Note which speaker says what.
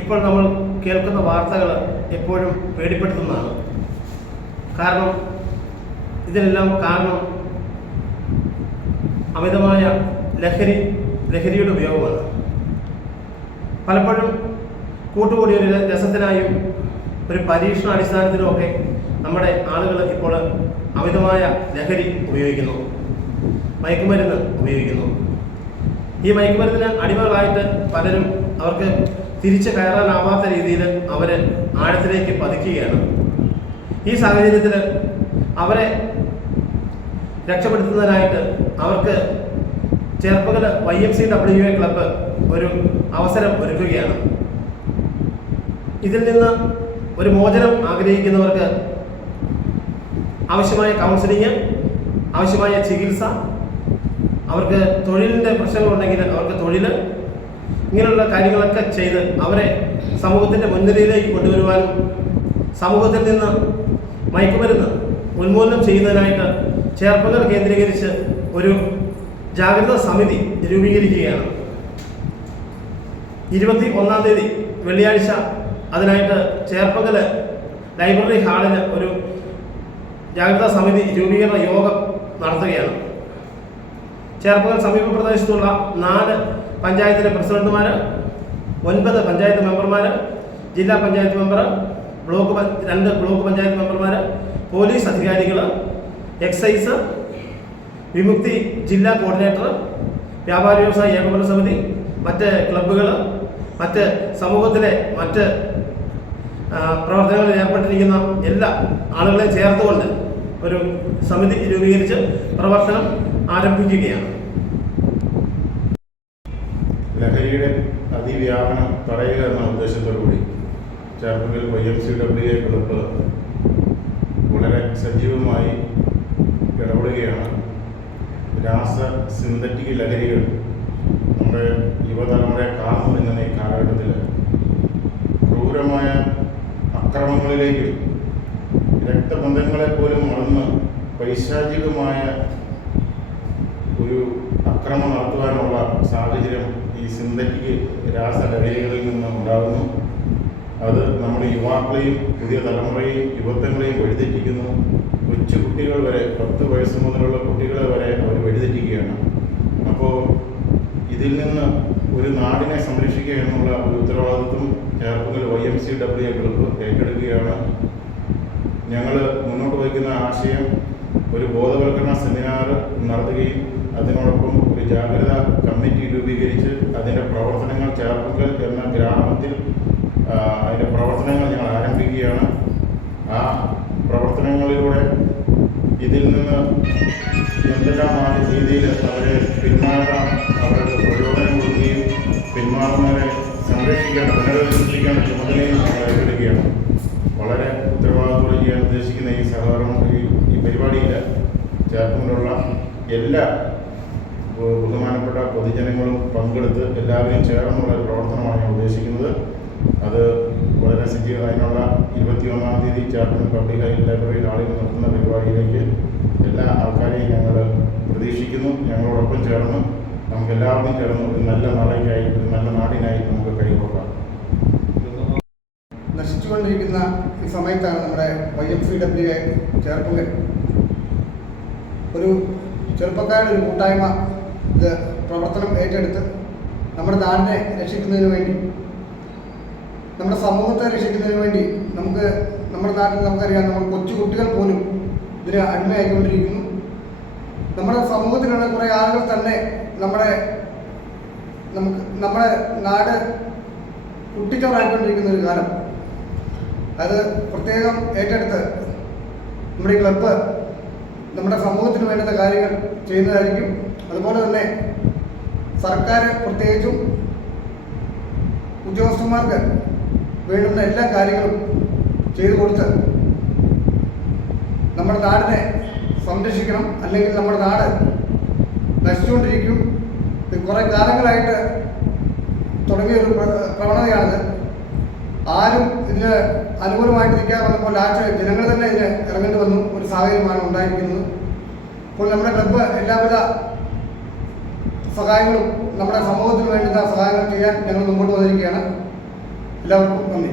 Speaker 1: ഇപ്പോൾ നമ്മൾ കേൾക്കുന്ന വാർത്തകൾ എപ്പോഴും പേടിപ്പെടുത്തുന്നതാണ്. കാരണം ഇതിനെല്ലാം കാരണം അമിതമായ ലഹരി ലഹരിയുടെ ഉപയോഗമാണ്. പലപ്പോഴും കൂട്ടുകൂടിയ ഒരു രസത്തിനായും ഒരു പരീക്ഷണ അടിസ്ഥാനത്തിലുമൊക്കെ നമ്മുടെ ആളുകൾ ഇപ്പോൾ അമിതമായ ലഹരി ഉപയോഗിക്കുന്നു. മയക്കുമരുന്ന് ഉപയോഗിക്കുന്നു. ഈ മയക്കുമരുന്നിന് അടിമകളായിട്ട് പലരും അവർക്ക് തിരിച്ചു കയറാനാവാത്ത രീതിയിൽ അവർ ആഴത്തിലേക്ക് പതിക്കുകയാണ്. ഈ സാഹചര്യത്തിൽ അവരെ രക്ഷപ്പെടുത്തുന്നതിനായിട്ട് അവർക്ക് ചെറുപ്പകൽ Y M C W A club ഒരു അവസരം ഒരുക്കുകയാണ്. ഇതിൽ നിന്ന് ഒരു മോചനം ആഗ്രഹിക്കുന്നവർക്ക് ആവശ്യമായ കൗൺസിലിങ് ആവശ്യമായ ചികിത്സ അവർക്ക് തൊഴിലിന്റെ പ്രശ്നങ്ങളുണ്ടെങ്കിൽ അവർക്ക് തൊഴിൽ ഇങ്ങനെയുള്ള കാര്യങ്ങളൊക്കെ ചെയ്ത് അവരെ സമൂഹത്തിന്റെ മുൻനിരയിലേക്ക് കൊണ്ടുവരുവാനും സമൂഹത്തിൽ നിന്ന് മയക്കുമരുന്ന് ഉന്മൂലനം ചെയ്യുന്നതിനായിട്ട് ചേർപ്പുകൾ കേന്ദ്രീകരിച്ച് ഒരു ജാഗ്രത സമിതി രൂപീകരിക്കുകയാണ്. ഇരുപത്തി ഒന്നാം തീയതി വെള്ളിയാഴ്ച അതിനായിട്ട് ചേർപ്പകൽ ലൈബ്രറി ഹാളിൽ ഒരു ജാഗ്രതാ സമിതി രൂപീകരണ യോഗം നടത്തുകയാണ്. ചേർപ്പകൽ സമീപ പ്രദേശത്തുള്ള നാല് പഞ്ചായത്തിലെ പ്രസിഡന്റുമാർ ഒൻപത് പഞ്ചായത്ത് മെമ്പർമാർ ജില്ലാ പഞ്ചായത്ത് മെമ്പർ ബ്ലോക്ക് രണ്ട് ബ്ലോക്ക് പഞ്ചായത്ത് മെമ്പർമാർ പോലീസ് അധികാരികൾ എക്സൈസ് വിമുക്തി ജില്ലാ കോർഡിനേറ്റർ വ്യാപാര വ്യവസായ ഏകോപന സമിതി മറ്റ് ക്ലബ്ബുകൾ മറ്റ് സമൂഹത്തിലെ മറ്റ് പ്രവർത്തനങ്ങളിൽ ഏർപ്പെട്ടിരിക്കുന്ന എല്ലാ ആളുകളെയും ചേർത്തുകൊണ്ട് ഒരു സമിതി രൂപീകരിച്ച് പ്രവർത്തനം ആരംഭിക്കുകയാണ്.
Speaker 2: ലഹരിയുടെ അതിവ്യാപനം തടയുക എന്ന ഉദ്ദേശത്തോടു കൂടി ചേർപ്പുകിൽ Y M C W A group വളരെ സജീവമായി ഇടപെടുകയാണ്. രാസ സിന്തറ്റിക് ലഹരികൾ നമ്മുടെ യുവതലമുറയെ കാർന്നു നിന്ന ഈ കാലഘട്ടത്തിൽ ക്രൂരമായ അക്രമങ്ങളിലേക്കും രക്തബന്ധങ്ങളെ പോലും മറന്ന് പൈശാചികമായ ഒരു അക്രമം നടത്തുവാനുള്ള സാഹചര്യം ഈ സിന്തറ്റിക് രാസലഹരികളിൽ നിന്ന് ഉണ്ടാകുന്നു. അത് നമ്മുടെ യുവാക്കളെയും പുതിയ തലമുറയെയും യുവത്വങ്ങളെയും വഴിതെറ്റിക്കുന്നു. കൊച്ചു കുട്ടികൾ വരെ പത്ത് വയസ്സ് മുതലുള്ള കുട്ടികളെ വരെ അവർ വഴിതെറ്റിക്കുകയാണ്. അപ്പോൾ ഇതിൽ നിന്ന് ഒരു നാടിനെ സംരക്ഷിക്കുക എന്നുള്ള ഒരു ഉത്തരവാദിത്വം ചേർപ്പുകൾ Y M C W group ഏറ്റെടുക്കുകയാണ്. ഞങ്ങൾ മുന്നോട്ട് വയ്ക്കുന്ന ആശയം ഒരു ബോധവൽക്കരണ സെമിനാർ നടത്തുകയും അതിനോടൊപ്പം ഒരു ജാഗ്രത കമ്മിറ്റി രൂപീകരിച്ച് അതിന്റെ പ്രവർത്തനങ്ങൾ ചേർക്കുക എന്ന ഗ്രാമത്തിൽ അതിന്റെ പ്രവർത്തനങ്ങൾ ഞങ്ങൾ ആരംഭിക്കുകയാണ്. ആ പ്രവർത്തനങ്ങളിലൂടെ ഇതിൽ നിന്ന് എന്തെല്ലാമാണ് രീതിയിൽ അവരെ പിന്മാറാം അവർക്ക് പ്രചോദനം കൊടുക്കുകയും പിന്മാറുന്നവരെ സംരക്ഷിക്കാൻ പുനരധിവസിക്കാൻ ചുമതലയും ഞങ്ങൾ ഏറ്റെടുക്കുകയാണ് വളരെ ഉത്തരവാദിത്തോടെ ചെയ്യാൻ ഉദ്ദേശിക്കുന്ന ഈ സഹകരണം ഈ ഈ പരിപാടിയിൽ ചേർത്തുകൊണ്ടുള്ള എല്ലാ ബഹുമാനപ്പെട്ട പൊതുജനങ്ങളും പങ്കെടുത്ത് എല്ലാവരും ചേർന്നുള്ള പ്രവർത്തനമാണ് ഞാൻ ഉദ്ദേശിക്കുന്നത്. അത് വളരെ സജീവ അതിനുള്ള ഇരുപത്തിയൊന്നാം തീയതി ചേർത്തൻ പബ്ലിക് ഹൈ ലൈബ്രറി ഹാളിൽ നടത്തുന്ന പരിപാടിയിലേക്ക് എല്ലാ ആൾക്കാരെയും ഞങ്ങൾ പ്രതീക്ഷിക്കുന്നു. ഞങ്ങളോടൊപ്പം ചേർന്ന് നമുക്ക് എല്ലാവർക്കും ചേർന്ന് ഒരു നല്ല നാളേക്കായി ഒരു നല്ല നാടിനായി നമുക്ക് കൈകോർക്കാം.
Speaker 3: നശിച്ചുകൊണ്ടിരിക്കുന്ന ഈ സമയത്താണ് നമ്മുടെ Y M C W A ചേർക്കുക. ഒരു ചെറുപ്പക്കാരുടെ ഒരു കൂട്ടായ്മ ഇത് പ്രവർത്തനം ഏറ്റെടുത്ത് നമ്മുടെ നാടിനെ രക്ഷിക്കുന്നതിന് വേണ്ടി നമ്മുടെ സമൂഹത്തെ രക്ഷിക്കുന്നതിന് വേണ്ടി നമുക്ക് നമ്മുടെ നാട്ടിൽ നമുക്കറിയാം നമ്മൾ കൊച്ചു കുട്ടികൾ പോലും ഇതിന് അടിമയായിക്കൊണ്ടിരിക്കുന്നു. നമ്മുടെ സമൂഹത്തിലുള്ള കുറേ ആളുകൾ തന്നെ നമ്മുടെ നമുക്ക് നമ്മുടെ നാട് കുട്ടിച്ചവറായിക്കൊണ്ടിരിക്കുന്ന ഒരു കാലം. അത് പ്രത്യേകം ഏറ്റെടുത്ത് നമ്മുടെ ഈ ക്ലബ്ബ് നമ്മുടെ സമൂഹത്തിന് വേണ്ടുന്ന കാര്യങ്ങൾ ചെയ്യുന്നതായിരിക്കും. അതുപോലെ തന്നെ സർക്കാർ പ്രത്യേകിച്ചും ഉദ്യോഗസ്ഥന്മാർക്ക് വേണ്ടുന്ന എല്ലാ കാര്യങ്ങളും ചെയ്തു കൊടുത്ത് നമ്മുടെ നാടിനെ സംരക്ഷിക്കണം. അല്ലെങ്കിൽ നമ്മുടെ നാട് നശിച്ചുകൊണ്ടിരിക്കും. കുറേ കാലങ്ങളായിട്ട് തുടങ്ങിയ ഒരു പ്രവണതയാണ് പ്രവണതയാണിത്. ആരും ഇതിന് അനുകൂലമായിട്ട് നിൽക്കാൻ വന്നപ്പോൾ ലാസ്റ്റ് ജനങ്ങൾ തന്നെ ഇതിന് ഇറങ്ങേണ്ടി വന്നു. ഒരു സാഹചര്യമാണ് ഉണ്ടായിരിക്കുന്നത്. അപ്പോൾ നമ്മുടെ ക്ലബ്ബ് എല്ലാവിധ സഹായങ്ങളും നമ്മുടെ സമൂഹത്തിന് വേണ്ടുന്ന സഹായങ്ങൾ ചെയ്യാൻ ഞങ്ങൾ മുമ്പോട്ട് വന്നിരിക്കുകയാണ്. എല്ലാവർക്കും നന്ദി.